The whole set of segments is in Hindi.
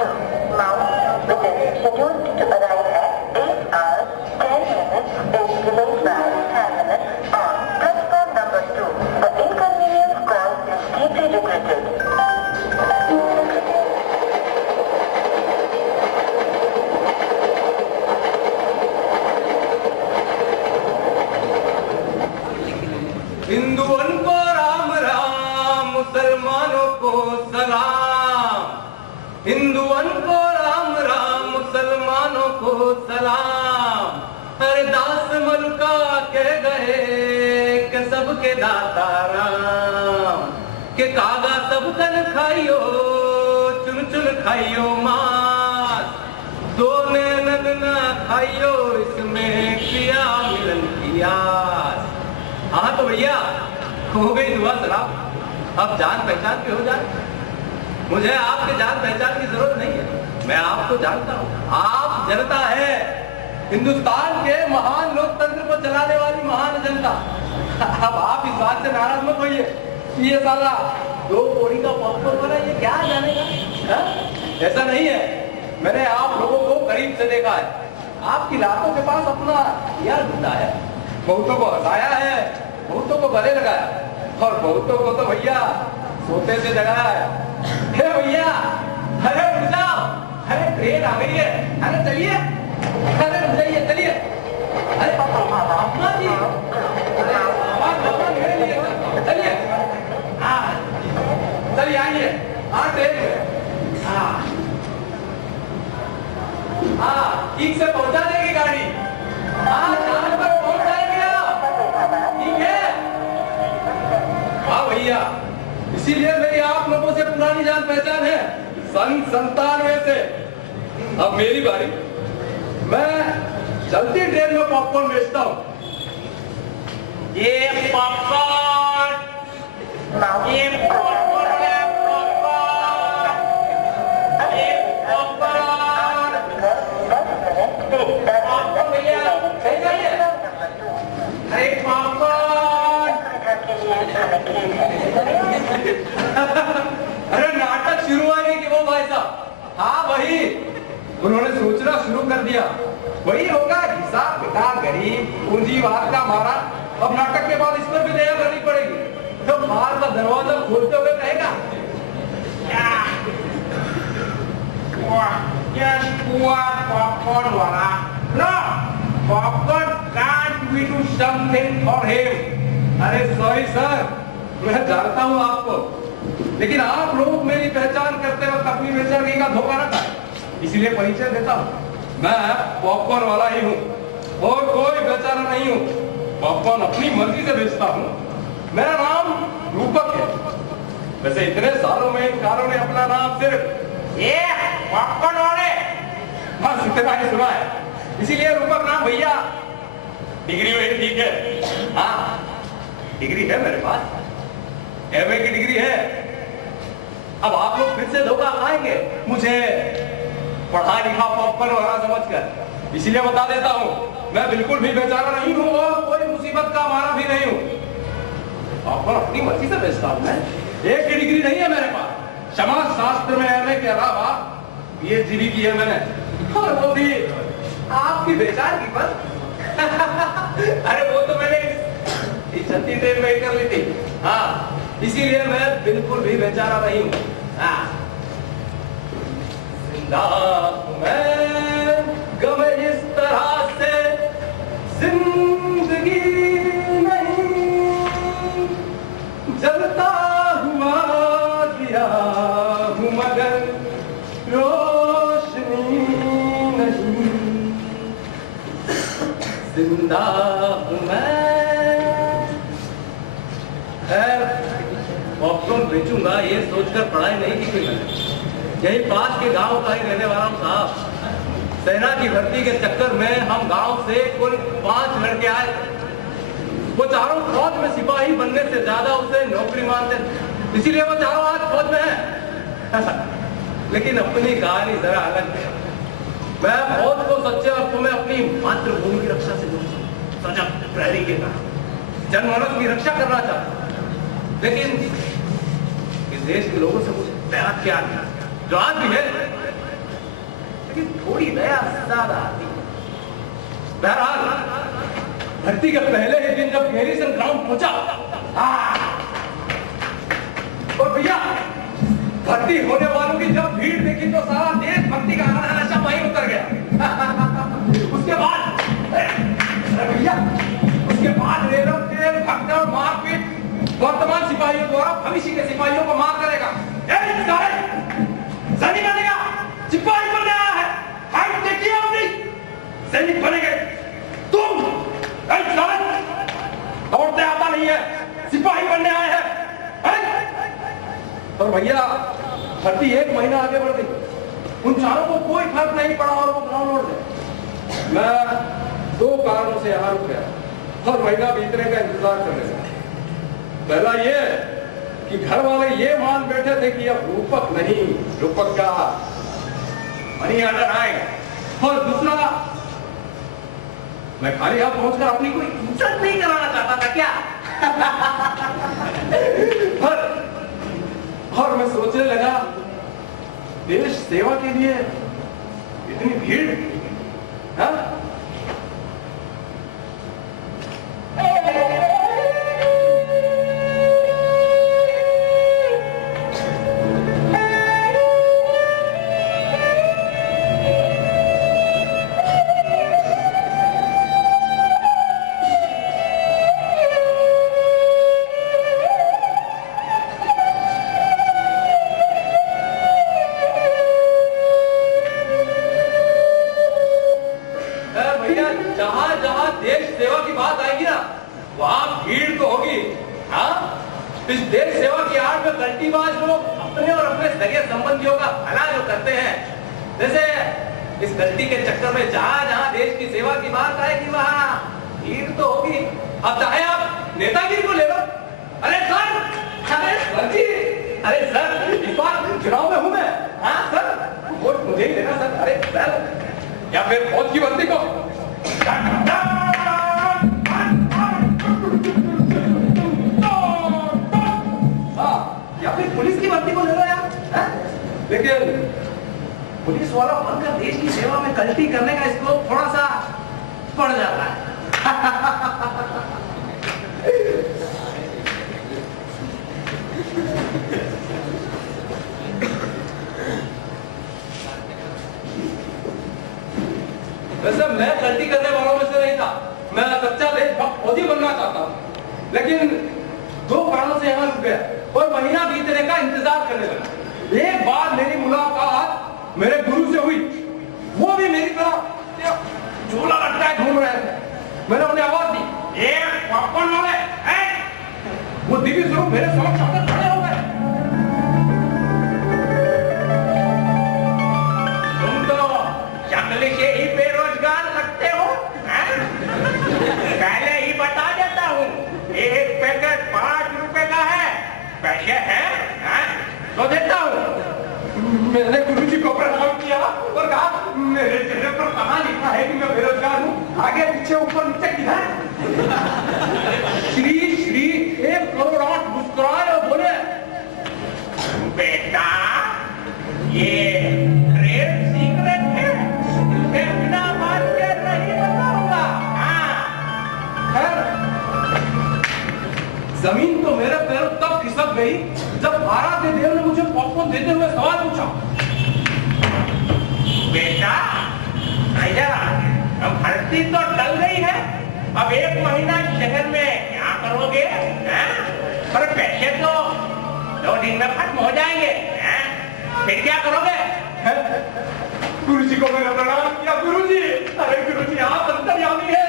to Mount, which is scheduled to arrive at 8 hours, 10 minutes, is delayed by 10 minutes on platform number 2. The inconvenience caused is deeply regretted. हिंदुओं को राम राम, मुसलमानों को सलाम। हिंदुओं को राम राम, मुसलमानों को सलाम। हर दास मलका के गए के सबके दाता राम, के कागा सब कन खाइयो, चुन चुन खाइयो मांस। दो नैनन ना खाइयो, इसमें किया मिलन की आस। हाँ तो भैया हो गई दुआ सलाम, अब जान पहचान पे हो जाए। मुझे आपके जान पहचान की जरूरत नहीं है, मैं आपको जानता हूँ। आप जनता है, हिंदुस्तान के महान लोकतंत्र को चलाने वाली महान जनता। अब आप इस बात से नाराज मत होइए, ये साला 2 कौड़ी का पॉपकॉर्न बना, ये क्या जानेगा? ऐसा नहीं है, मैंने आप लोगों को करीब से देखा है। आपकी लातों के पास अपना यार ढूंढा है, बहुतों को हंसाया है, बहुतों को गले लगाया, और बहुतों को तो भैया सोते से जगाया है। हे भैया, अरे उठ जाओ, अरे ट्रेन आ गई है, अरे चलिए, अरे उठ जाइए, चलिए। अरे अपना जी, अरे आवाज अपना मेरे लिए, चलिए। हाँ चलिए, आइए, हाँ ट्रेन में, हाँ ठीक से पहुंचा देगी गाड़ी। हाँ टाइम पर पहुंच जाएंगे आप, ठीक है? हाँ भैया, इसीलिए मेरी आप लोगों से पुरानी जान पहचान है, सन 97 से। अब मेरी बारी, मैं चलती ट्रेन में पॉपकॉर्न बेचता हूँ। ये पॉपकॉर्न, ये पॉपकॉर्न, ये पॉपकॉर्न, पॉपकॉर्न भैया, सही जाइए। अरे पॉपकॉर्न, अरे नाटक शुरू होने की वो भाई साहब, हाँ वही, उन्होंने सोचना शुरू कर दिया। वही होगा हिसाब किताब गरीब पूंजीवाद का मारा। अब नाटक के बाद इस पर भी दया करनी पड़ेगी। तो बाहर का दरवाजा खोलते हुए कहेगा, पॉपकॉर्न वाला, no popcorn can't we do something for him. अरे सॉरी सर, मैं जानता हूँ आपको, लेकिन आप लोग मेरी पहचान करते वक्त अपनी बेचारगी का धोखा रखा है, इसलिए परिचय देता हूँ। मैं पॉपकॉर्न वाला ही हूँ और कोई बेचारा नहीं हूँ। पॉपकॉर्न अपनी मर्जी से बेचता हूँ। मेरा नाम रूपक है। वैसे इतने सालों में इन कारों ने अपना नाम सिर्फ ये पॉपकॉर्न वाले बस इतना ही सुना है, इसीलिए रूपक नाम भैया। डिग्री वही ठीक है, हाँ डिग्री है मेरे पास, एमए की डिग्री है। अब आप लोग फिर से धोखा खाएंगे मुझे पढ़ा लिखा पॉपकॉर्न वाला समझकर, इसीलिए बता देता हूँ, मैं बिल्कुल भी बेचारा नहीं हूँ और कोई मुसीबत का मारा भी नहीं हूँ। पॉपकॉर्न अपनी मर्जी से बेचता हूँ मैं। एक की डिग्री नहीं है मेरे पास, समाज शास्त्र में एमए के अलावा पीएचडी भी की है मैंने, और वो भी आपकी बेचारगी पर। अरे वो तो मैंने इस छत्ती ट्रेन में कर ली थी, हाँ इसीलिए मैं बिल्कुल भी बेचारा नहीं हूँ। जिंदा मैं गम इस तरह से जिंदगी नहीं, जलता हुआ दिया हूँ मगर रोशनी नहीं। जिंदा हूँ मैं। खैर पॉपकॉर्न बेचूंगा ये सोचकर पढ़ाई नहीं की मैंने, यही पास के गांव का ही रहने वाला हूँ साहब। सेना की भर्ती के चक्कर में हम गांव से कुल 5 लड़के आए थे। वो चारों फौज में सिपाही बनने से ज्यादा उसे नौकरी मानते थे, इसीलिए वो चारों आज फौज में है। लेकिन अपनी कहानी जरा अलग है। मैं फौज को सच्चे अर्थों में अपनी मातृभूमि की रक्षा से जोड़ता हूँ, सजग प्रहरी के कारण जनमानस की रक्षा करना चाहता हूँ। लेकिन इस देश के लोगों से मुझे प्यार क्या जो आज भी है, उसकी थोड़ी दया ज्यादा आती। बहरहाल भर्ती के पहले ही दिन जब गैरीसन ग्राउंड पहुंचा, और भैया भर्ती होने वालों की जब भीड़ देखी तो सारा देश भक्ति का नशा वहीं उतर गया। उसके बाद भैया उसके बाद रेलम तेल भगदड़ मारपीट वर्तमान सिपाहियों द्वारा भविष्य के सिपाहियों को मार करेगा। सैनिक बनेगा, सिपाही बनने आया है, हाइट देखिए अपनी, सैनिक बनेंगे। तुम दौड़ते आता नहीं है, सिपाही बनने आए हैं। और भैया भर्ती 1 महीना आगे बढ़ गई, उन चारों को कोई फर्क नहीं पड़ा और वो ग्राउंड लौट गए। मैं 2 कारणों से यहाँ रुक गया और महीना बीतने का इंतजार करने लगा। पहला ये कि घर वाले ये मान बैठे थे कि अब रूपक नहीं, रूपक का मनी ऑर्डर आएगा। और दूसरा, मैं खाली यहाँ पहुंचकर अपनी कोई इज्जत नहीं कराना चाहता था क्या? और मैं सोचने लगा, देश सेवा के लिए इतनी भीड़, हाँ? वैसे मैं गलती करने वालों में से नहीं था, मैं सच्चा देशभक्त फौजी बनना चाहता हूँ, लेकिन 2 कारणों से यहाँ रुक गया और महीना बीतने का इंतजार करने लगा। एक बार मेरी मुलाकात मेरे गुरु से हुई, वो भी मेरी तरह झोला लटकाए घूम रहे थे। मैंने उन्हें आवाज दी, कौन लोग हैं? वो दिव्य स्वरूप मेरे समक्ष आकर खड़े हो गए। तुम तो शक्ल से ही बेरोजगार लगते हो, पहले ही बता देता हूँ, एक पैकेट 5 रुपए का है, पैसे हैं तो देता हूँ। मैंने गुरुजी को प्रणाम किया और कहा, मेरे चेहरे पर कहाँ लिखा है कि मैं बेरोजगार हूँ? आगे पीछे ऊपर नीचे किधर? श्री 1 करोड़ 8 मुस्कुराए और बोले, बेटा ये ट्रेड सीक्रेट है, बिना बात के नहीं बताऊंगा। जमीन तो मेरे पैरों तब खिसक गई जब भारत देव ने मुझे पॉपकॉर्न देते हुए सवाल पूछा, बेटा अब भर्ती तो टल गई है, अब 1 महीना शहर में क्या करोगे? पर पैसे तो 2 दिन में खत्म हो जाएंगे, फिर क्या करोगे? गुरुजी को मैंने प्रणाम किया। गुरुजी, अरे गुरुजी आप अंतर्यामी है,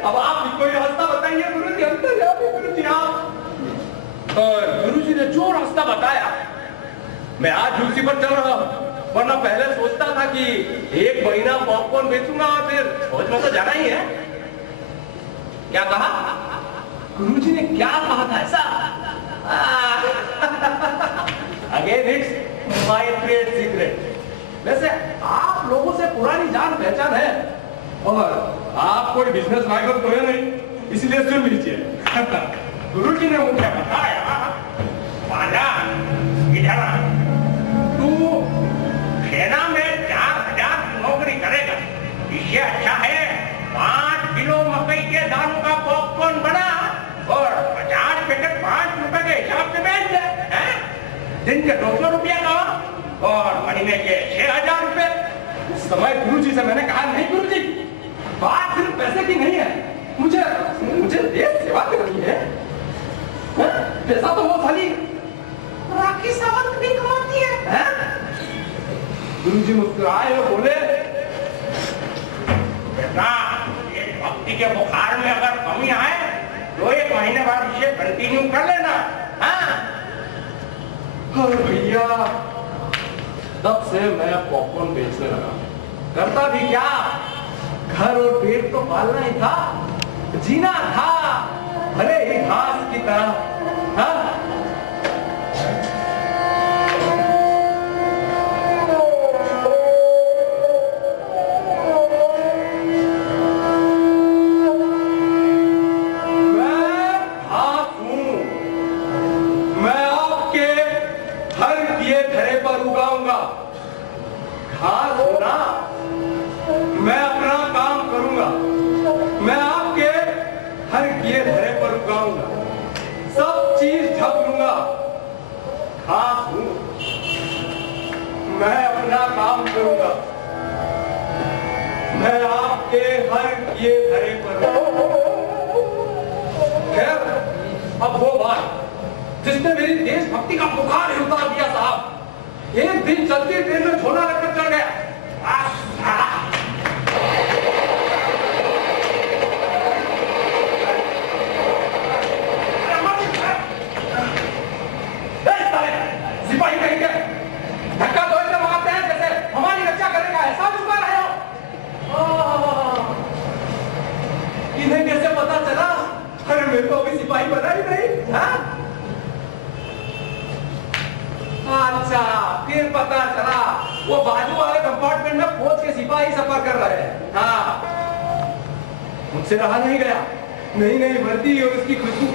अब आप भी कोई रास्ता बताइए गुरुजी, अंतर्यामी गुरुजी आप। और गुरुजी ने जो रास्ता बताया मैं आज उसी पर चल रहा हूँ, वरना पहले सोचता था कि 1 महीना पॉपकॉर्न बेचूंगा और फिर फौज में तो जाना ही है। क्या कहा गुरुजी ने? क्या कहा था ऐसा? Again it's my trade secret. वैसे आप लोगों से पुरानी जान पहचान है और आप कोई बिजनेस राइवल तो है नहीं, इसलिए सुन लीजिए। गुरुजी ने मुझे बताया, इधर तू सेना में 4000 दिन के 200 रुपया कमा और महीने के 6,000 रुपए। उस समय गुरुजी से मैंने कहा, नहीं गुरुजी, बात सिर्फ पैसे की नहीं है, मुझे देश सेवा करनी है। पैसा तो वो साली राखी सावंत भी कमाती है। गुरुजी मुस्कुराए और बोले, बेटा, ये भक्ति के बुखार में अगर कमी आए तो 1 महीने बाद इसे कंटिन्यू कर लेना। और भैया तब से मैं पॉपकॉर्न बेचने लगा। करता भी क्या, घर और पेट तो पालना ही था, जीना था, भले ही घास की तरह। हाँ? घास होना, मैं अपना काम करूंगा, मैं आपके हर किए धरे पर उगाऊंगा, सब चीज ढक लूंगा। घास हूं, मैं अपना काम करूंगा, मैं आपके हर किए धरे पर। खैर, अब वो बात जिसने मेरी देशभक्ति का बुखार ही उतार दिया साहब, एक दिन चलती ट्रेन में झोला रखकर चढ़ गया। सिपाही कहीं के धक्का तो ऐसे मारते हैं जैसे हमारी रक्षा करने का एहसास चुका रहे हो। इन्हें कैसे पता चला? अरे मैं तो अभी सिपाही बना ही नहीं। हाँ? अच्छा, फिर पता चला वो बाजू वाले कंपार्टमेंट में फौज के सिपाही सफर कर रहे हैं। हाँ, मुझसे रहा नहीं गया। नहीं वर्दी और उसकी खुशबू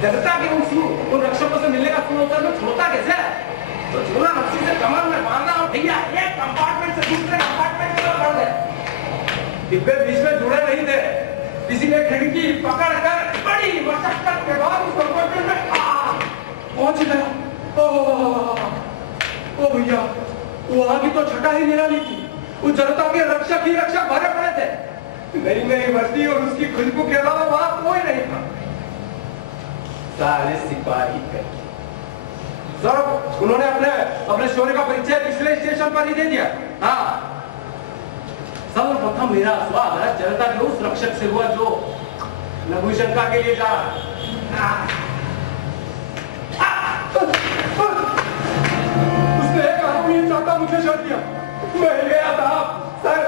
जगता की उन रक्षकों से मिलने का अवसर में छोड़ता कैसे? तो झोला रस्सी से कमर में बांधना और भैया एक कंपार्टमेंट से दूसरे कंपार्टमेंट में बढ़ गए। डिब्बे बीच में जुड़े नहीं थे, इसीलिए खिड़की पकड़कर बड़ी मशक्कत के बाद उस कंपार्टमेंट में पहुंच गया। ओ भैया, वहां की तो छटा ही निराली थी। उस जनता के रक्षक ही रक्षक भरे पड़े थे। नहीं वर्दी और उसकी खुशबू के अलावा वहां कोई नहीं था। सारे सिपाही कहे। सर, उन्होंने अपने शौर्य का परिचय पिछले स्टेशन पर ही दे दिया। हाँ, सर्वप्रथम मेरा स्वाद है जनता के उस रक्षक से हुआ जो लघुशंका के लिए जा रहा। उसने एक आदमी चाहता मुझे छोड़ दिया। मैं गया था सर।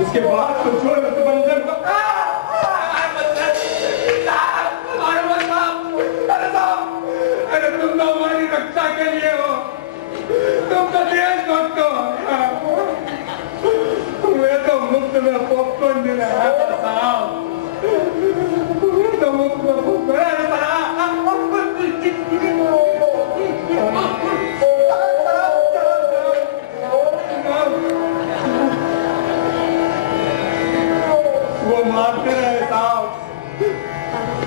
उसके बाद तो छोड़ मंजर को अरे तुम तो हमारी रक्षा के लिए हो, तुम तो देशभक्त हो। मैं तो मुफ्त में पॉपकॉर्न दे रहा था साहब। तो मुफ्त में वो मारते रहे साहब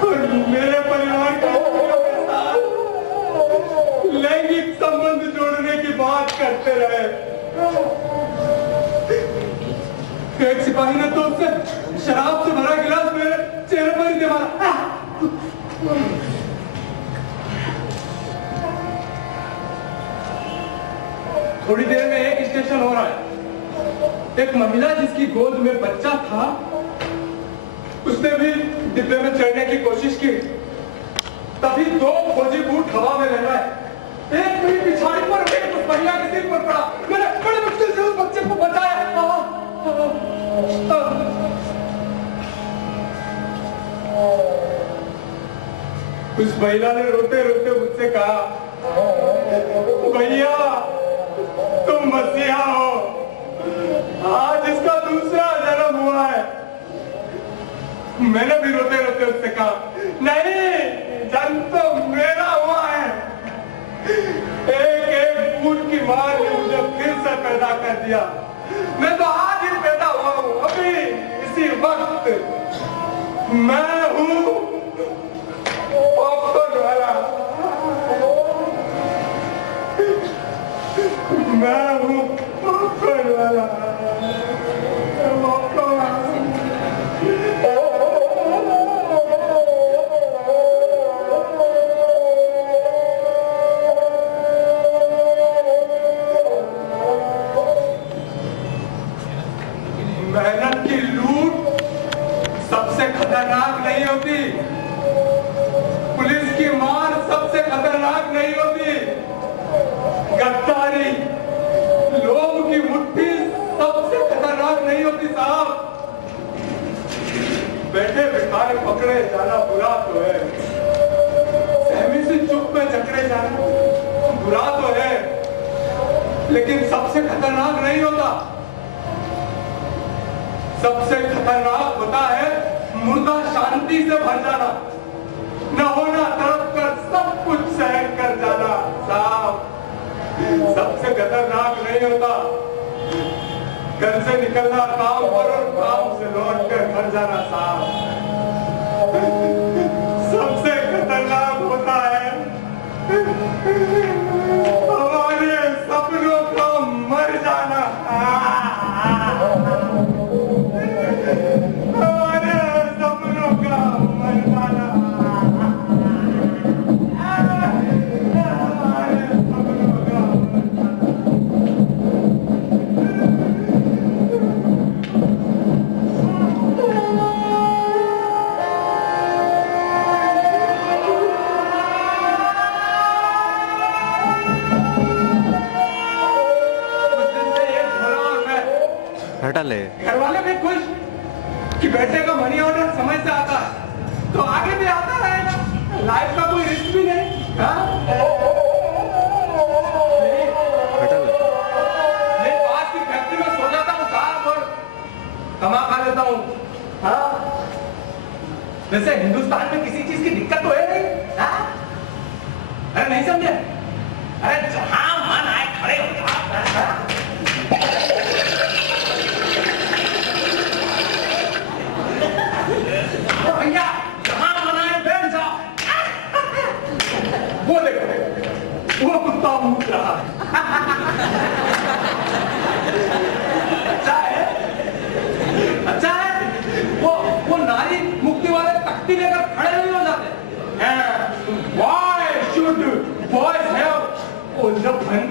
और मेरे परिवार के साथ लैंगिक संबंध जोड़ने की बात करते रहे। एक सिपाही ने तो उससे शराब से भरा गिलास मेरे चेहरे पर ही दे मारा। थोड़ी देर में एक स्टेशन हो रहा है। एक महिला जिसकी गोद में बच्चा था, उसने भी डिब्बे में चढ़ने की कोशिश की। तभी 2 फौजी बूट हवा में लहराए। एक मेरी पिछाड़ी पर एक उस महिला के सिर पर पड़ा। मैंने बड़े मुश्किल से उस बच्चे को बचाया। उस महिला ने रोते रोते मुझसे कहा, भैया तुम मसीहा हो, आज इसका दूसरा जन्म हुआ है। मैंने भी रोते रोते उससे कहा, नहीं, जन्म तो मेरा हुआ है। एक फूल की मां ने मुझे फिर से पैदा कर दिया। मैं तो आज ही पैदा हुआ हूं, अभी इसी वक्त। मैं हूं मैं हूँ मक्खन वाला। मेहनत की लूट सबसे खतरनाक नहीं होती, पुलिस की मार सबसे खतरनाक नहीं होती, गद्दारी लोग की मुट्ठी सबसे खतरनाक नहीं होती साहब। बैठे बिठाए पकड़े जाना बुरा तो है, सहमी से चुप में जकड़े जाना बुरा तो है, लेकिन सबसे खतरनाक नहीं होता। सबसे खतरनाक होता है मुर्दा शांति से भर जाना, न होना तड़प कर सब कुछ सहन कर जाना साहब। सबसे खतरनाक नहीं होता घर से निकलना काम पर और काम से लौट कर घर जाना साहब। सबसे खतरनाक होता है हमारे सपनों का मर जाना। हमारे सपनों का मर जाना। घर वाले भी खुश कि बेटे का मनी ऑर्डर समय से आता है, तो आगे भी आता रहेगा, लाइफ का कोई रिस्क भी नहीं। मेरे पास की फैक्ट्री में सो जाता हूँ साहब और कमा खा लेता हूँ। हाँ, वैसे हिंदुस्तान में किसी चीज की दिक्कत तो है नहीं। हाँ? अरे नहीं समझे? अरे जहां मन आए खड़े हो जाओ। भैया जहां मनाए बैठ जाओ। वो देखो वो कुत्ता मूत रहा है। अच्छा है, अच्छा है। वो नारी मुक्ति वाले तख्ती लेकर खड़े नहीं हो जाते। Why should boys have उल्लफन?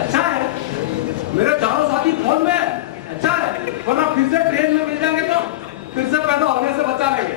अच्छा है, मेरे चारों साथी फोन में। अच्छा है, वरना फिर से ट्रेन में मिल जाएंगे तो फिर से पैदा होने से बचा लेंगे।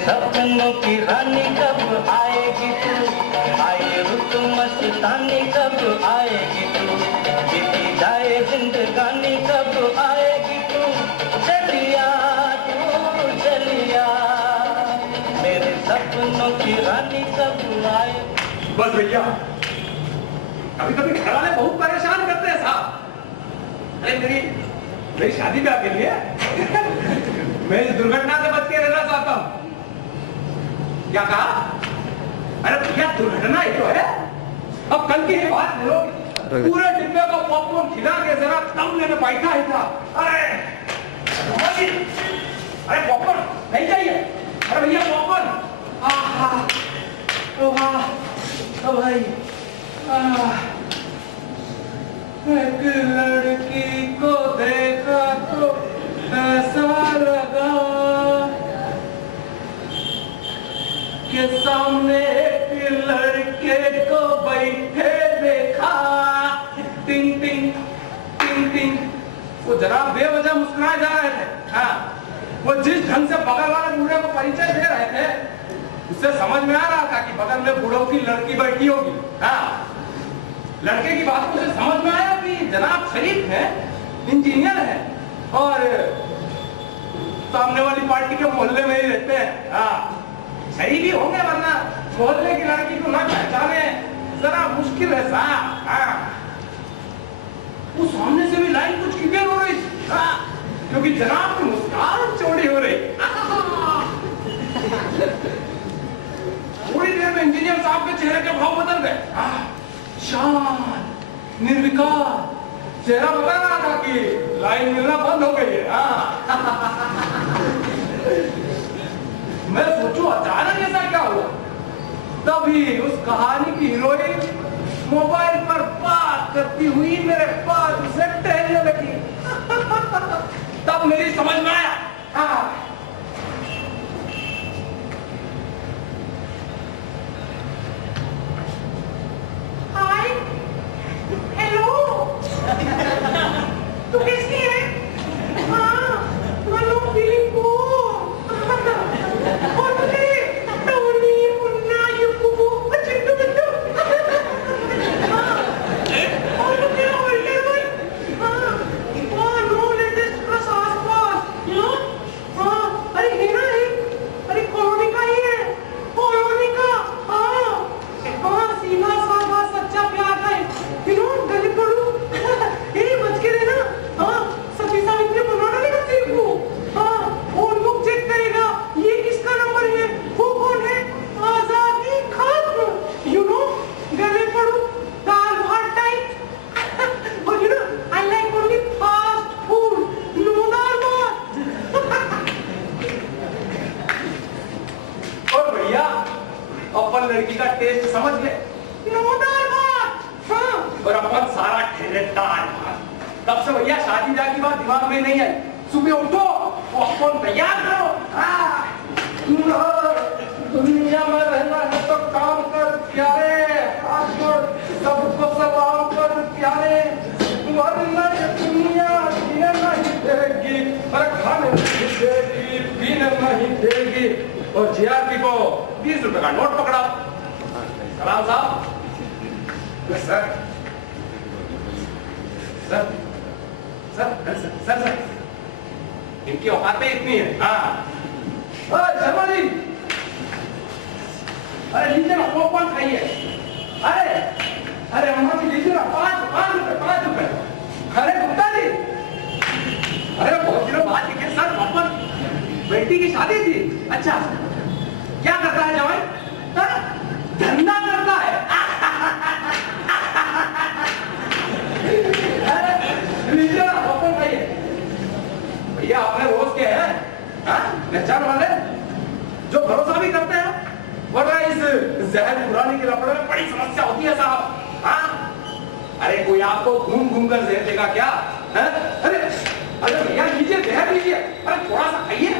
सपनों की रानी कब आएगी तू, आए रुत मस्तानी कब आएगी तू, बीती जाए जिंदगानी कब आएगी तू, चलिया मेरे सपनों की रानी कब आए। बस भैया, कभी कभी घर वाले बहुत परेशान करते हैं साहब। अरे मेरी शादी ब्याह के लिए मैं इस दुर्घटना से बच के रहना चाहता हूँ। क्या कहा? अरे भैया दुर्घटना ही तो है। अब कल की बात लो, पूरे डिब्बे को पॉपकॉर्न खिला के जरा दम लेने बैठा ही था। अरे पॉपकॉर्न नहीं चाहिए? अरे भैया पॉपकॉर्न। ओ भाई, एक लड़की को देखा तो ऐसा लगा के सामने एक लड़के को बैठे देखा। टिंग टिंग टिंग टिंग। वो जरा बेवजह मुस्कुराए जा रहे थे। हाँ, वो जिस ढंग से बगल वाले बूढ़े को परिचय दे रहे थे उससे समझ में आ रहा था कि बगल में बूढ़ों की लड़की बैठी होगी। हाँ, लड़के की बात मुझे समझ में आया कि जनाब शरीफ है, इंजीनियर है और सामने वाली पार्टी के मोहल्ले में ही रहते हैं। हाँ, शरीफ ही होंगे, वरना मोहल्ले की लड़की को ना पहचाने जरा मुश्किल है साहब। हाँ, वो सामने से भी लाइन कुछ क्लियर हो रही, हाँ, क्योंकि जनाब की मुस्कान चौड़ी हो रही। थोड़ी देर में इंजीनियर साहब के चेहरे के भाव बदल गए। शांत, निर्विकार, चेहरा बता रहा था कि लाइन मिलना बंद हो गई है। मैं सोचूं अचानक ऐसा क्या हुआ, तभी उस कहानी की हीरोइन मोबाइल पर बात करती हुई मेरे पास से टहलने लगी। तब मेरी समझ में आया। हाय, हेलो, तू कैसी है? हाँ, मानो फीलिंग को। और तुझे टोनी, मुन्ना, युक्कू, चिट्टू बिट्टू। हाँ, और तू क्या बोलते हो? हाँ, नो लेटेस्ट प्लस आसपास, यू नो? हाँ, अरे है ना, अरे कॉलोनी का ही है, कॉलोनी का। हाँ, सीधा साधा सच्चा प्यार है, यू नो, गली पड़ू। बच के रहना। हाँ, सती सावित्री बनाना लेगा तेरे को। हाँ, और लोग चेक करेगा ये किसका नंबर है, वो कौन है। आजादी खत्म, यू नो, गले पड़ू, दाल भात टाइप। और you know, I like only fast food, no dal bhat. और भैया अपन लड़की का टेस्ट समझ ले, नो दाल भात। हाँ, और अपन सारा ठेले दाल भात। तब से भैया शादी ब्याह की बात दिमाग में नहीं आई। सुबह उठो, वो अपन तैयार करो। दुनिया में रहना है तो काम कर प्यारे, हाथ जोड़ सबको सलाम कर प्यारे, वरना ये दुनिया जीने नहीं देगी, और खाने नहीं देगी, पीने नहीं देगी। और जीआरपी को 20 रुपए का नोट पकड़ा। सलाम साहब। Sir sir sir sir sir sir इनकी औकातें इतनी है। हाँ, शर्मा जी, अरे लीजिए ना, पॉपकॉर्न खाइए। अरे अम्मा जी लीजिए ना, 5 रुपए। अरे गुप्ता जी, अरे बहुत दिनों बाद दिखे सर पॉपकॉर्न। बेटी की शादी थी। अच्छा, क्या करता है जवाई? धंधा करता है। लीजिए ना, पॉपकॉर्न खाइए। भैया अपने रोज के हैं, पहचान वाले, जो भरोसा भी करते हैं, वरना इस जहर पुरानी के लपड़े में बड़ी समस्या होती है साहब। हाँ, अरे कोई आपको घूम घूम कर जहर देगा क्या? अरे भैया लीजिए, जहर लीजिए। अरे थोड़ा सा खाइए,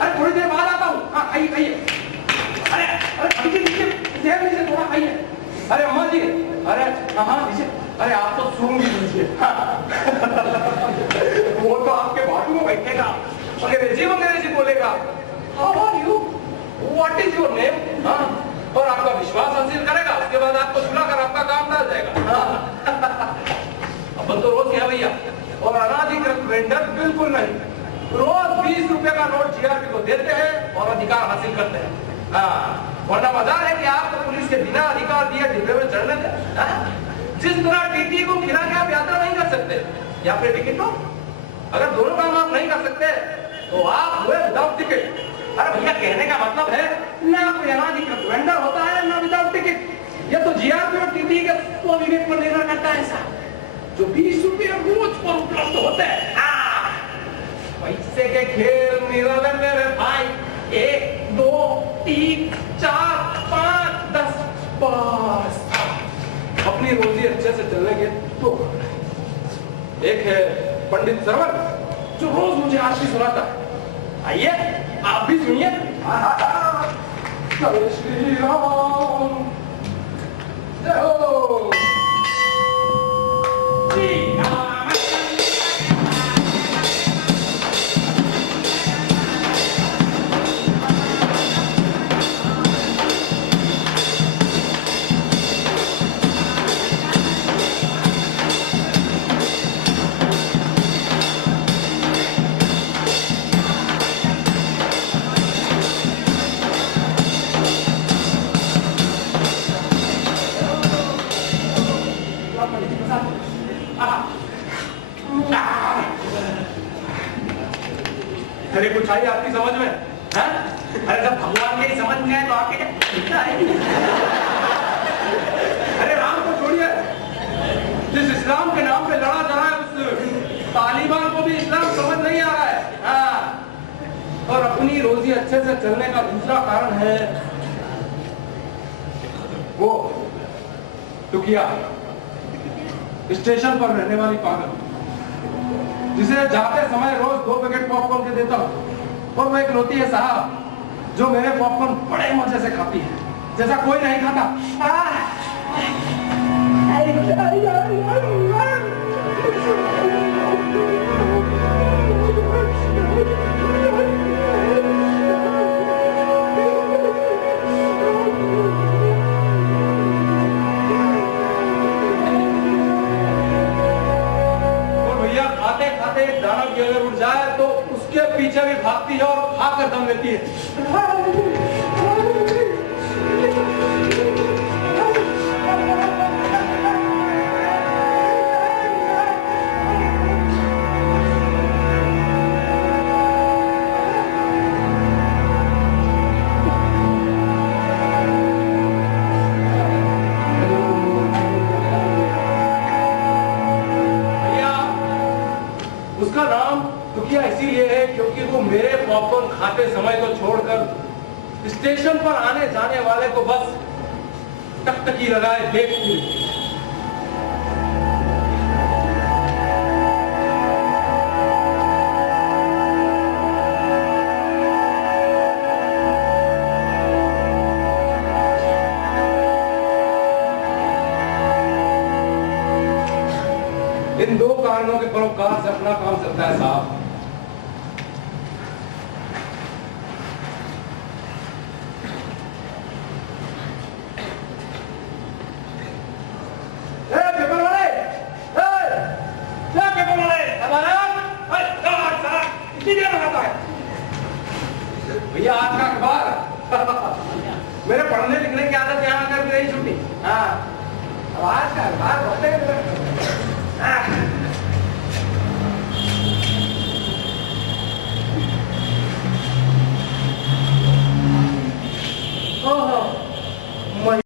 अरे थोड़ी देर बाद आता हूँ। हाँ, खाइए। अरे लीजिए, जहर लीजिए, थोड़ा खाइए। अरे अम्मा जी, अरे हाँ लीजिए। अरे आप तो सूंघ लीजिए। वो तो आपके बाजू में बैठेगा, अंग्रेजी बोलेगा। How are you, what is your name? हाँ, और आपका विश्वास हासिल करेगा, उसके बाद आपको सुलाकर आपका काम डाल जाएगा। अपन तो रोज क्या भैया, और अनाधिकृत वेंडर बिल्कुल नहीं। रोज 20 रुपए का नोट जीआरपी को देते हैं और अधिकार हासिल करते हैं। हाँ, वरना मजाल है कि आप तो पुलिस के बिना अधिकार दिए डिब्बे में चढ़ने दें। जिस तरह टीटी को खिला के आप यात्रा नहीं कर सकते, या फिर टिकट हो, अगर दोनों काम आप नहीं कर सकते तो आप हुए विदाउट टिकट। अरे भैया कहने का मतलब है, ना कोई अनाधिकृत वेंडर होता है, ना विदाउट टिकट। ये तो जीआरपी और टीटी के विवेक पर निर्भर करता है साहब, जो 20 रुपये रोज पर उपलब्ध होते हैं। पैसे के खेल निराले मेरे भाई। 1 2 3 4 5 10 बस अपनी रोजी अच्छे से चलने के तो। एक है पंडित सरवर, जो रोज मुझे आरती सुनाता है। आइए आप भी सुनिए। जय श्री राम, जय हो श्री राम। अरे कुछ आई आपकी समझ में? हैं? अरे जब भगवान के ही समझ में आए तो आपके क्या आएगी? अरे राम को छोड़िए, जिस इस्लाम के नाम पे लड़ा जा रहा है उस तालिबान को भी इस्लाम समझ नहीं आ रहा है। हाँ। और अपनी रोजी अच्छे से चलने का दूसरा कारण है वो टुकिया, स्टेशन पर रहने वाली पागल, जिसे जाते समय रोज 2 पैकेट पॉपकॉर्न के देता हूँ और वो एक रोती है साहब जो मेरे पॉपकॉर्न बड़े मजे से खाती है, जैसा कोई नहीं खाता। दानव की अगर उड़ जाए तो उसके पीछे भी भागती है और भाग कर दम लेती है। उसका नाम टुकिया इसीलिए है क्योंकि वो मेरे पॉपकॉर्न खाते समय को छोड़कर स्टेशन पर आने जाने वाले को बस टकटकी लगाए देखती है। इन 2 कारणों के परोपकार से अपना काम चलता है साहब। भैया आज का अखबार मेरे पढ़ने लिखने की आदत यहाँ कर भी रही छुट्टी। हाँ, अब आज का अखबार पढ़ते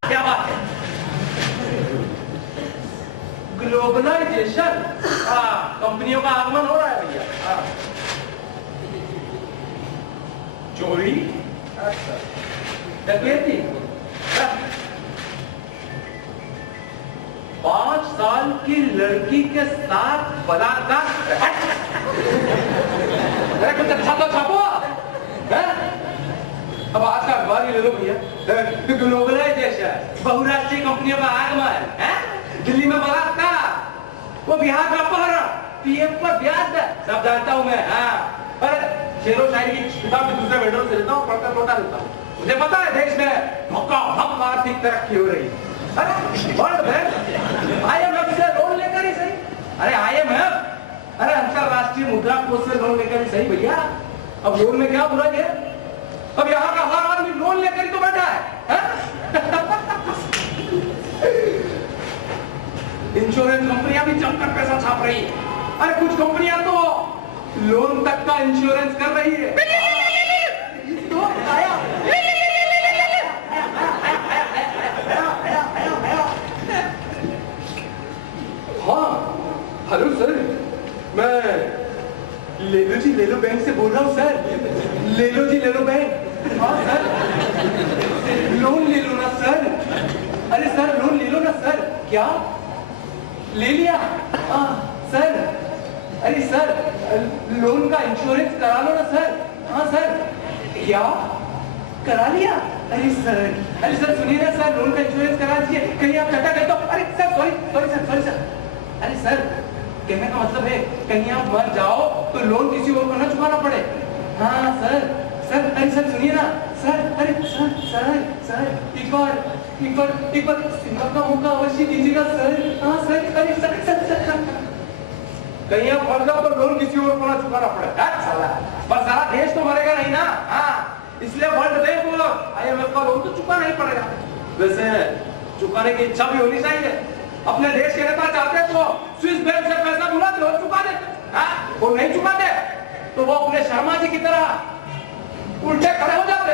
क्या बात है? ग्लोबलाइजेशन, कंपनियों का आगमन हो रहा है भैया। चोरी, डकैती, 5 साल की लड़की के साथ बलात्कार। अरे कुछ अच्छा तो छापो। अब आज का अखबार ही ले लो भैया। ग्लोबलाइजेशन, बहुराष्ट्रीय कंपनियों का आगमन, दिल्ली में बलात्कार, वो बिहार का अपहरण, पीएम पर ब्याज दर, सब जानता हूं मैं। पर शेरो शायरी की किताब भी दूसरे वेंडरों से लेता हूँ, पढ़कर लौटा देता हूँ। मुझे पता है देश में धक्का-धक्का आर्थिक तरक्की हो रही है। अरे वर्ल्ड बैंक IMF से लोन लेकर ही सही। अरे IMF, अरे अंतरराष्ट्रीय मुद्रा कोष से लोन लेकर ही सही भैया। अब लोन में क्या बुराई है? अब यहाँ का हर आदमी लोन लेकर ही तो बैठा है। इंश्योरेंस कंपनियां भी जमकर पैसा छाप रही है। अरे कुछ कंपनियां तो लोन तक का इंश्योरेंस कर रही है। तो आया। हाँ, हेलो सर, मैं लेलो जी लेलो बैंक से बोल रहा हूँ सर। लेलो जी लेलो बैंक। हाँ सर, लोन ले लो ना सर। अरे सर लोन ले लो ना सर। क्या ले लिया? सर, अरे सर लोन का इंश्योरेंस करा लो ना सर। हाँ सर। क्या करा लिया? अरे सर सुनिए ना सर, लोन का इंश्योरेंस करा दीजिए, कहीं आप चटा गए तो। अरे सर सॉरी सर। अरे सर कहने का मतलब है कहीं आप मर जाओ तो लोन किसी और को ना चुकाना पड़े। हाँ सर। अरे सर सुनिए ना सर। अरे सर एक बार सेवा का मौका अवश्य दीजिएगा सर। हाँ सर। अरे सर कहीं आप मर जाओ तो लोन किसी और को ना चुकाना पड़े। पर सारा देश तो मरेगा नहीं ना। हाँ, इसलिए वर्ल्ड बैंक को IMF का लोन तो चुकाना ही पड़ेगा। वैसे चुकाने की इच्छा भी होनी चाहिए। अपने देश के नेता चाहते तो स्विस बैंक से पैसा बुला के लोन चुका देते। वो नहीं चुकाते तो वो अपने शर्मा जी की तरह उल्टे खड़े हो जाते।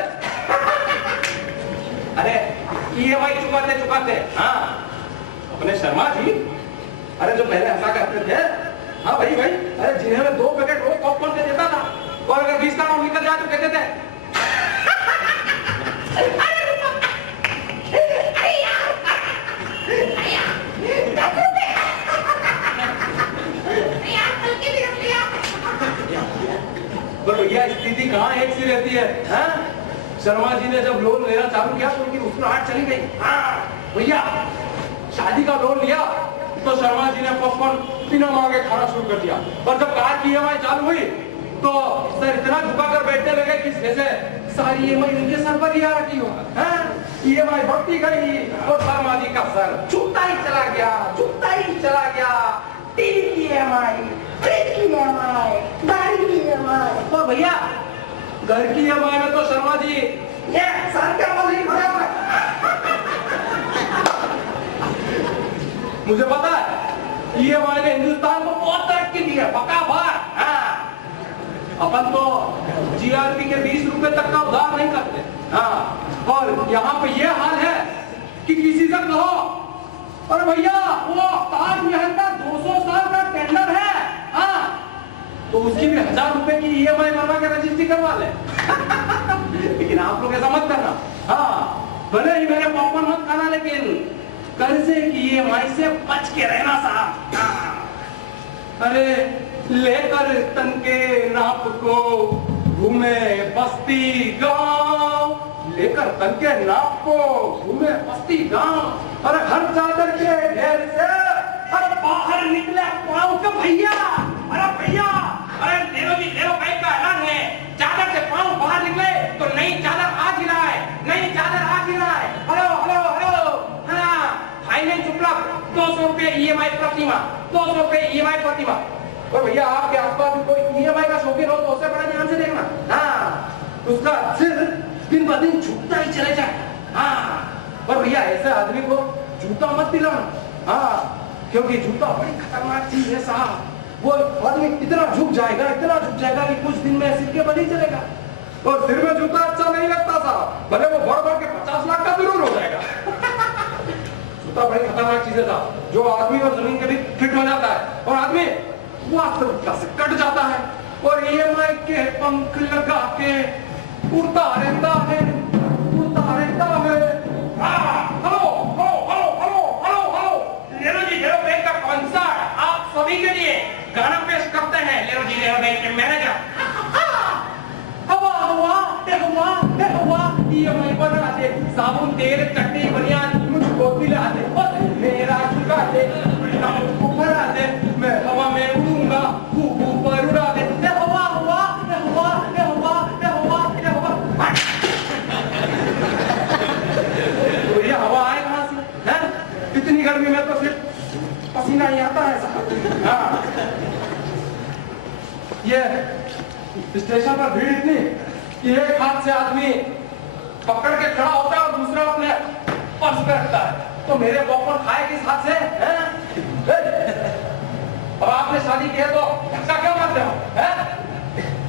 अरे EMI चुकाते, हाँ अपने शर्मा जी, अरे जो पहले ऐसा करते थे, हाँ भाई, अरे जिन्हें में 2 पैकेट रोज पॉपकॉर्न के देता था, और अगर 20 का नोट निकल जाए तो कहते थे भैया स्थिति कहाँ एक सी रहती है, हाँ? शर्मा जी ने जब लोन लेना चालू किया तो उनकी मुस्कुराहट चली गई। हाँ भैया, शादी का लोन लिया तो शर्मा जी ने पॉपकॉर्न बिना मांगे खाना शुरू कर दिया, और जब कार की EMI चालू हुई तो सर इतना झुकाकर बैठने लगे कि जैसे सारी EMI उनके सर पर ही आ रखी हो। EMI बढ़ती गई और शर्मा जी का सर झुकता ही चला गया। टीवी की EMI, फ्रिज की EMI, गाड़ी की EMI, और भैया घर की EMI में तो शर्मा जी ये सर क्या बोल रही है। मुझे पता है EMI ने हिंदुस्तान को बहुत तरक्की दी है, बकाबार। अपन तो GRP के 20 रुपए तक का उधार नहीं करते, हाँ, और यहाँ पे ये हाल है कि किसी से कहो अरे भैया वो ताजमहल का 200 साल का टेंडर है, हाँ, तो उसकी भी 1000 रुपए की EMI बनवा के रजिस्ट्री करवा ले। लेकिन आप लोग ऐसा मत करना, हाँ, भले ही मेरे पॉपकॉर्न मत खाना, लेकिन कर्जे की EMI से बच के रहना साहब। अरे लेकर तन के नाप को घूमे बस्ती गांव, लेकर तन के नाप को घूमे बस्ती गांव, अरे हर चादर के ढेर से अरे बाहर निकले पाँव के भैया। अरे भैया, अरे लेरो जी लेरो बैंक का ऐलान है, चादर से पाँव बाहर निकले तो नई चादर आज ही रहा है। हेलो, हाँ, फाइनेंस उपलब्ध 200 रुपए EMI प्रतिमा, 200 रुपए EMI प्रतिमा। और भैया आपके आसपास कोई EMI का शौकीन हो तो उसे बड़ा ध्यान से देखना, हाँ, उसका सिर दिन ब दिन झुकता ही चले जाए, हाँ। और भैया ऐसे आदमी को जूता मत दिलाना, हाँ, क्योंकि जूता बड़ी खतरनाक चीज है साहब। वो आदमी इतना झुक जाएगा कि कुछ दिन में सिर के बल ही चलेगा। और सिर में जूता अच्छा नहीं लगता साहब, भले वो बढ़ के 50 लाख का जरूर हो जाएगा। जूता बड़ी खतरनाक चीज है साहब, जो आदमी और जमीन के बीच फिट हो जाता है और आदमी वास्तविकता से कट जाता है और EMI के पंख लगा के उड़ता रहता है। हेलो, लेरो जी लेरो बैंक का कॉन्सर्ट आप सभी के लिए गाना पेश करते हैं लेरो जी लेरो बैंक के मैनेजर। हवा EMI बना दे, साबुन तेल चटनी बनियान मुझको दिला दे, मेरा झुका दे, मुझको भरा दे, मैं हवा में उड़ूंगा, ऊपर उड़ा दे। तो ये हवा आए कहां से, हैं? इतनी गर्मी में तो सिर्फ पसीना ही आता है साहब। हाँ, ये स्टेशन पर भीड़ इतनी कि एक हाथ से आदमी पकड़ के खड़ा होता है और दूसरा अपने पर्स पे रखता है। तो मेरे पॉपकॉर्न खाए किस हाथ से, हैं? अब आपने शादी की है तो धक्का क्यों मारते हो, हैं?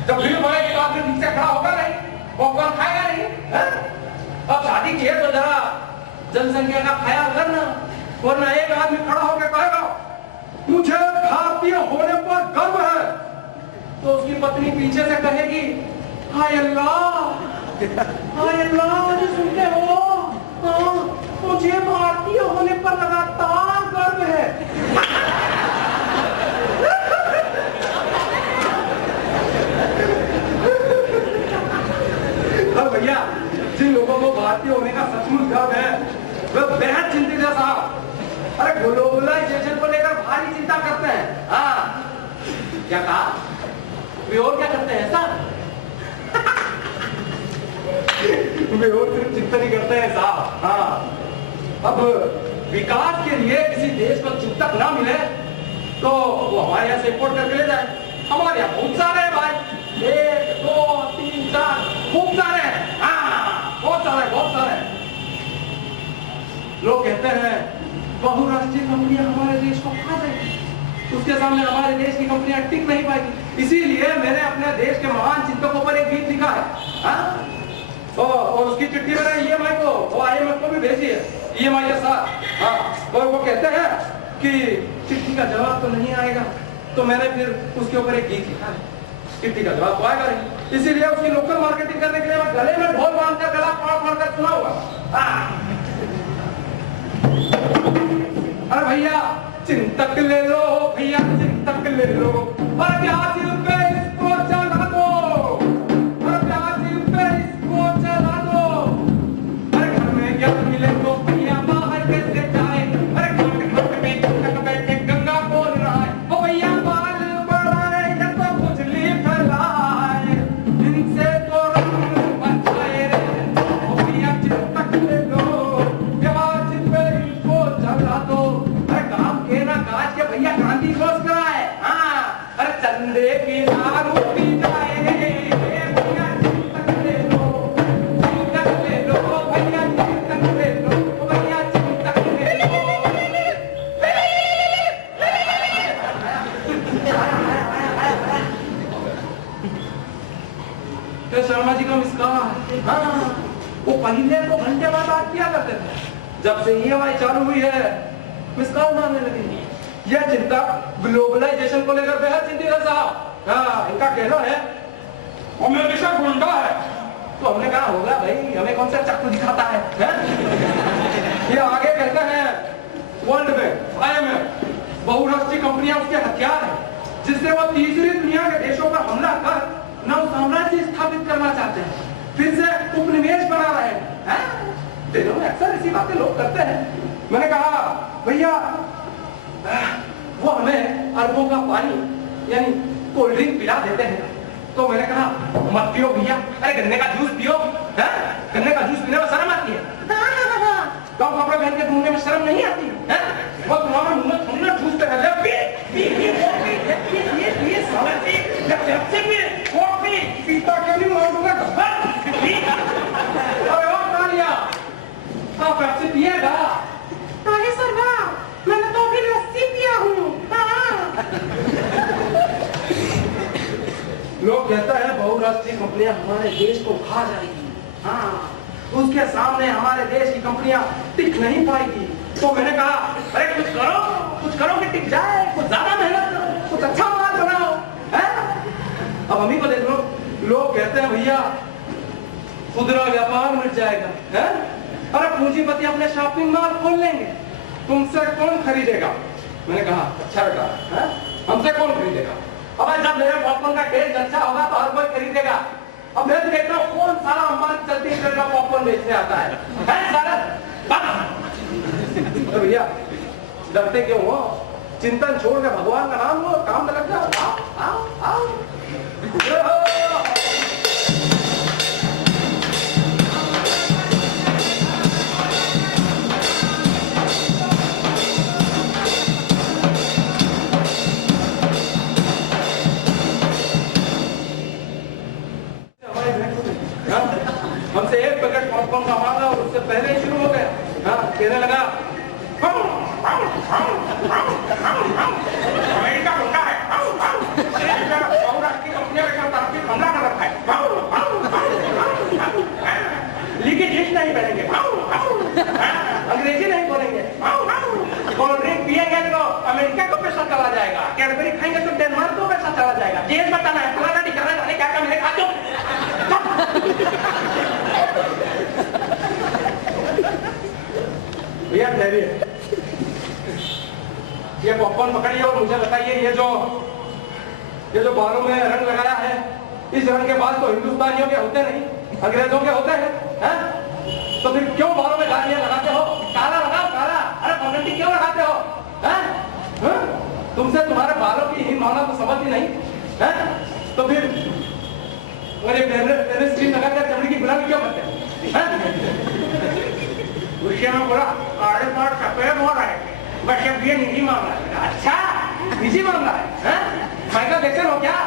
जब भीड़ बढ़ेगी तो आपने नीचे खड़ा होगा नहीं, पॉपकॉर्न खाएगा नहीं, हैं? अब शादी की है तो जरा जनसंख्या का ख्याल करना, वरना एक आदमी खड़ा होकर कहेगा मुझे भारतीय होने पर गर्व है, तो उसकी पत्नी पीछे से कहेगी हाय अल्लाह, मुझे सुनते हो, हाँ, मुझे भारतीय होने पर लगातार गर्व है। और भैया जिन लोगों को भारतीय होने का सचमुच गर्व है वे बेहद चिंतित है साहब। अरे ग्लोबलाइजेशन को लेकर भारी चिंता करते हैं, हाँ। क्या कहा? वे और क्या करते हैं साहब? वे और सिर्फ चिंता नहीं करते हैं साहब, हाँ। अब विकास के लिए किसी देश को जब तक ना मिले तो वो हमारे यहाँ से इंपोर्ट करके ले जाए। हमारे यहाँ बहुत सारे हैं भाई, 1 2 3 4 खूब सारे हैं, हाँ, बहुत सारे। लोग कहते हैं बहुराष्ट्रीय कंपनियां हमारे देश को खा जाएंगी, उसके सामने हमारे देश की कंपनियां टिक नहीं पाएगी। इसीलिए मैंने अपने देश के महान चिंतकों पर एक गीत लिखा है, हाँ? और उसकी चिट्ठी मैंने ईएमआई को और IMF को भी भेजी है, EMI के साथ, हाँ। और वो कहते हैं कि चिट्ठी का जवाब तो नहीं आएगा, तो मैंने फिर उसके ऊपर एक गीत लिखा है, चिट्ठी का जवाब तो आएगा नहीं, इसीलिए उसकी लोकल मार्केटिंग करने के लिए मैं गले में ढोल बांधकर गला फाड़ कर सुना हुआ। अरे भैया चिंतक ले लो, भैया चिंतक ले लो, और प्याज पे इसको चला दो, और प्याज पे इसको चला दो। अरे घर में क्या मिले तो भैया बाहर कैसे जाए, अरे घट घट में चिंतक बैठे गंगा कौन रहा है, ओ भैया बाल बढ़ाए या तो खुजली फैलाए, इनसे तो रंग बचाए रे, ओ भैया चिंतक ले लो, प्याज पे इसको चला दो। काज के भैया क्रांति घोष कराए, हाँ। अरे चंदे की दारू पी जाए, भैया चिंतक ले लो, चिंतक ले लो, भैया चिंतक ले लो, भैया चिंतक ले लो। तो शर्मा जी का मिसकाल, हाँ। वो पहले तो घंटे बाद बात किया करते थे, जब से EMI चालू हुई है मिसकाल मारने लगे। यह चिंता ग्लोबलाइजेशन को लेकर बेहद चिंतित है साहब, हाँ। इनका कहना है अमेरिका गुंडा है, तो हमने कहा होगा भाई, हमें कौन सा चाकू दिखाता है? ये आगे कहते हैं वर्ल्ड बैंक, IMF, बहुराष्ट्रीय कंपनियां उसके हथियार हैं, जिससे वो तीसरी दुनिया के देशों पर हमला कर नव साम्राज्य स्थापित करना चाहते हैं, फिर से उपनिवेश बना रहे हैं। दिनों में अक्सर ऐसी बातें लोग करते हैं। मैंने कहा भैया वो हमें अरबों का पानी यानी कोल्ड ड्रिंक पिला देते हैं, तो मैंने कहा मत पियो भैया, अरे गन्ने का जूस पियो, है? गन्ने का जूस पीने में शर्म आती है, गाँव कपड़े पहन के घूमने में शर्म नहीं आती है? वो तुम्हारा मुंह में ठूसते रहते हैं, पीता क्यों नहीं मार दूंगा? अरे वो कालिया, आप पेप्सी पिएगा? अरे सरवा, मैंने तो अभी लस्सी पिया हूँ। लोग कहता है बहुराष्ट्रीय कंपनियां हमारे देश को खा जाएगी, हाँ। उसके सामने हमारे देश की कंपनियां टिक नहीं पाएगी, तो मैंने कहा अरे कुछ करो कि टिक जाए, कुछ ज्यादा मेहनत करो, कुछ अच्छा माल बनाओ, है? अब हम ही को देख लो, लोग कहते हैं भैया खुदरा व्यापार मिट जाएगा, है? अरे पूंजीपति अपने शॉपिंग मॉल खोल लेंगे, तुमसे कौन खरीदेगा? मैंने कहा अच्छा बेटा, हमसे कौन खरीदेगा? अब जब मेरे पॉपकॉर्न का टेस्ट अच्छा होगा तो हर कोई खरीदेगा। अब मैं देखता हूँ कौन सारा अंबानी चलती का पॉपकॉर्न बेचने आता है सारा। तो भैया डरते क्यों हो? चिंतन छोड़ के भगवान का नाम लो, काम में लग जाओ। आओ आओ आओ। हमसे एक पैकेट पॉपकॉर्न का मांगा और उससे पहले ही शुरू हो गया, हाँ। कहने लगा अमेरिका गुंडा है, बहुराष्ट्रीय कंपनियां हमला कर रखा है, लीकेज डिश नहीं पहनेंगे, अंग्रेजी नहीं बोलेंगे, कोल्ड ड्रिंक पिएंगे तो अमेरिका को पैसा चला जाएगा, कैडबरी खाएंगे तो डेनमार्क को पैसा चला जाएगा, जेल बताना है, फलाना दिखाना है, क्या मेरे खा दो। भैया ठहरिए, ये पॉपकॉर्न पकड़िए और मुझे बताइए ये जो बालों में रंग लगाया है, इस रंग के बाल तो हिंदुस्तानियों के होते नहीं, अंग्रेजों के होते हैं, तो फिर क्यों बालों में गालियां लगाते हो? काला लगाओ काला, अरे पगड़ी क्यों लगाते हो? तुमसे तुम्हारे बालों की हीन भावना तो समझती नहीं है, तो फिर लगाकर चमड़ी की गुलामी क्यों करते हैं? गुस्से में बोला काले पाट सफेद हो रहा है, बस ये निजी मामला है। अच्छा निजी मामला है, माइकल जैक्सन हो क्या?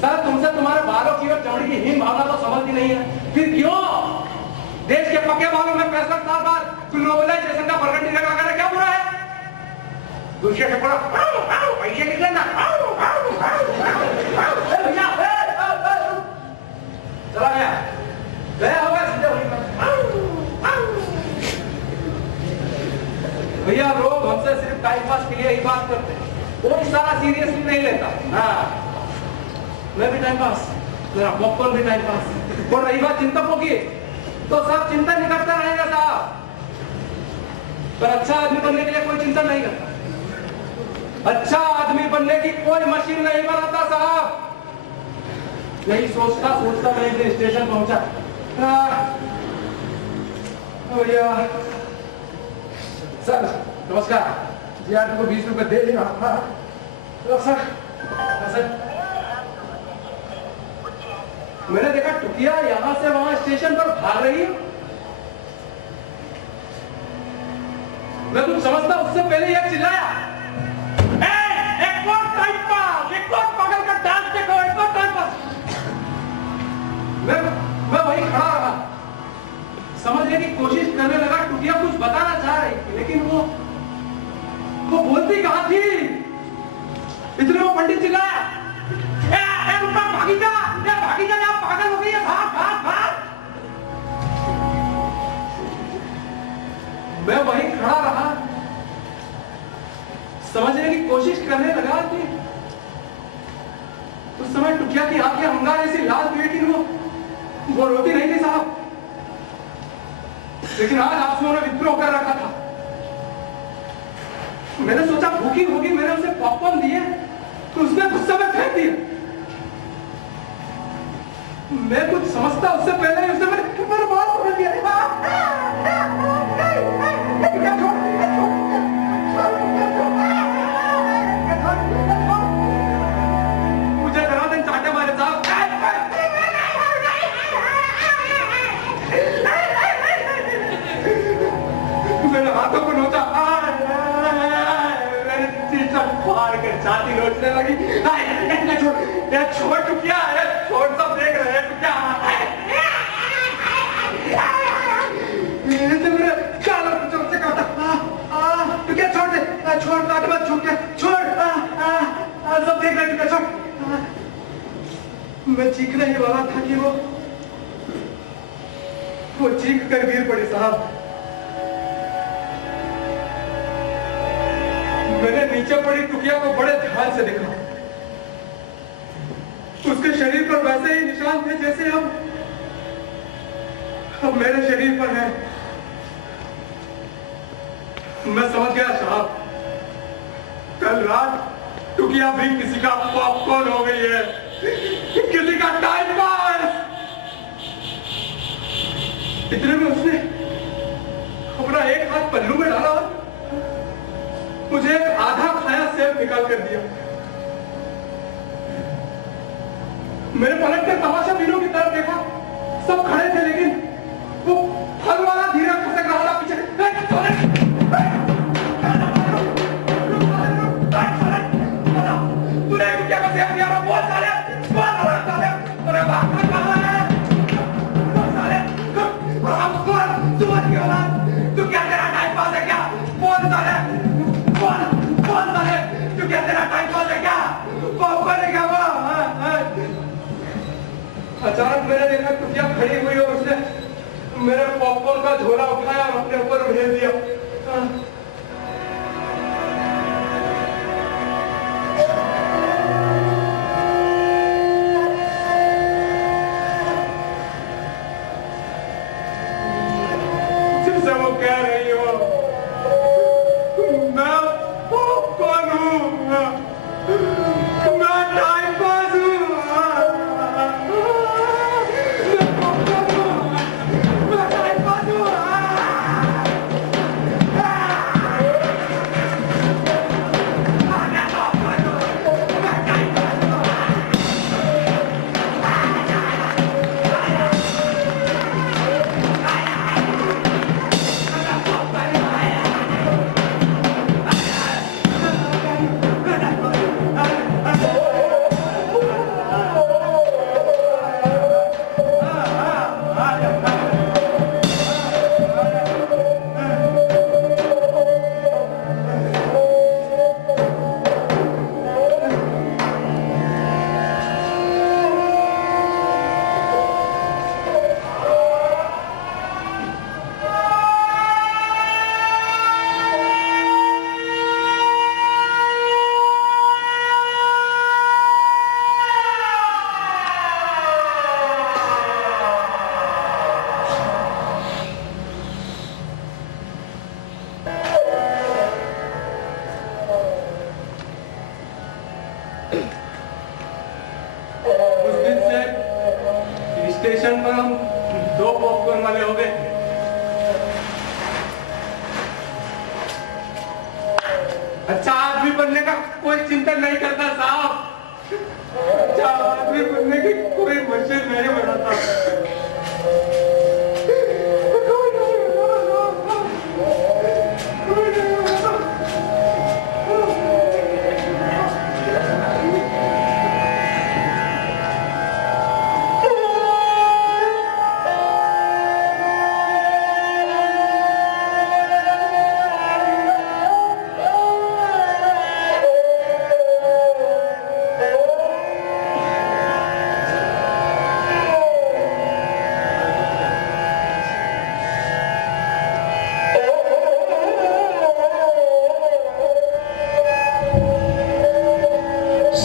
सर तुमसे तुम्हारे बालों की और चमड़ी की हीन भावना तो समझती नहीं है, फिर क्यों देश के पक्के बालों में 65 साल बाद ग्लोबलाइजेशन का बरगंडी लगाना क्या बुरा है? गुस्से से बोला पैसे निकले ना, सीरियसली नहीं लेता। हाँ, मैं भी टाइम पास, मेरा पॉपकॉर्न भी टाइम पास। और रही बात चिंतकों की, तो सब चिंता नहीं करता रहेगा साहब, पर अच्छा आदमी बनने के लिए कोई चिंता नहीं करता। अच्छा आदमी बनने की कोई मशीन नहीं बनाता साहब। यही सोचता सोचता मैं एक दिन स्टेशन पहुंचा। भैया सर नमस्कार जी, आपको 20 रुपए दे रहा था। सर सर मैंने देखा टुकिया यहां से वहां स्टेशन पर भाग रही है। मैं कुछ समझता उससे पहले यह चिल्लाया, एक और टाइम पास, एक और पागल का डांस देखो, एक और टाइम पास। मैं वहीं खड़ा रहा, समझने की कोशिश करने लगा। टुकिया कुछ बताना चाह रही थी, लेकिन वो बोलती कहां थी। इतने वो पंडित चिल्लाया, भागी जा, आप पागल हो गई है, भाग भाग भाग। मैं वहीं खड़ा रहा, समझने की कोशिश करने लगा कि उस समय टुकिया की आंखें अंगारे से लाल थी, लेकिन वो रोती नहीं थी साहब। लेकिन आज आंसुओं ने विद्रोह कर रखा था। मैंने सोचा भूखी होगी, मैंने उसे पॉपकॉर्न दिए तो उसने गुस्से में फेंक दिया। मैं कुछ समझता उससे पहले उसने मेरे बाल पकड़ दिया। मुझे धराधन चाटे मारे साहब। मेरे हाथों को नोचा, मेरे टी-शर्ट फाड़ कर छाती नोचने लगी। छोड़ टुकिया, छोड़, सब देख रहे हैं टुकिया। मेरे चालों को चोट से काटा। टुकिया छोड़ दे, छोड़, काट मत, छोड़, सब देख रहे हैं टुकिया, छोड़। मैं चीखने ही वाला था कि वो चीख कर गिर पड़ी साहब। मैंने नीचे पड़ी टुकिया को बड़े ध्यान से देखा। उसके शरीर पर वैसे ही निशान थे जैसे अब मेरे शरीर पर है। मैं समझ गया साहब, कल रात टुकिया भी किसी का पॉपकॉर्न हो गई है, किसी का टाइम पास। इतने में उसने अपना एक हाथ पल्लू में डाला, मुझे आधा खाया सेब निकाल कर दिया। मैंने पलट कर तमाशा बीनों की तरफ देखा, सब खड़े थे, लेकिन वो फल वाला धीरे खसक रहा था पीछे। तूने क्या कर दिया यार? बहुत साले, अरे बाप रे साले, तू क्या तेरा टाइम पास है क्या? बोल साले, तू क्या तेरा टाइम पास है क्या? पॉपकॉर्न है क्या वो? अचानक मैंने देखा टुकिया खड़ी हुई और उसने मेरे पॉपकॉर्न का झोला उठाया और अपने ऊपर भेज दिया। जैसे वो कह रही हो, मैं पॉपकॉर्न हूँ, मैं टाइम पास हूँ। स्टेशन पर हम 2 पॉपकॉर्न वाले हो गए। अच्छा आदमी बनने का कोई चिंता नहीं करता साहब, अच्छा आदमी बनने की कोई मशीन नहीं बनाता।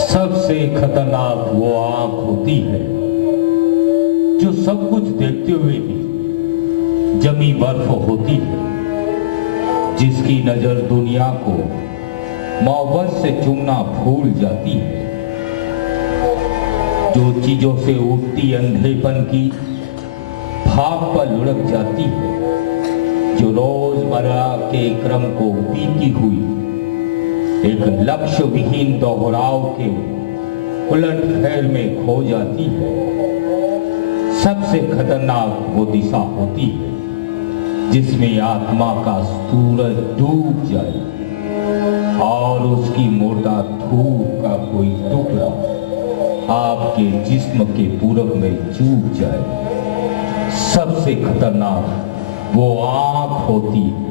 सबसे खतरनाक वो आंख होती है जो सब कुछ देखते हुए भी जमी बर्फ होती है, जिसकी नजर दुनिया को मोहब्बत से चूमना भूल जाती है, जो चीजों से उठती अंधेपन की भाप पर लुढ़क जाती है, जो रोजमर्रा के क्रम को पीती हुई एक लक्ष्य विहीन दोहराव के उलट फेर में खो जाती है। सबसे खतरनाक वो दिशा होती है जिसमें आत्मा का सूरज डूब जाए और उसकी मोटा धूप का कोई टुकड़ा आपके जिस्म के पूरब में चूक जाए। सबसे खतरनाक वो आंख होती है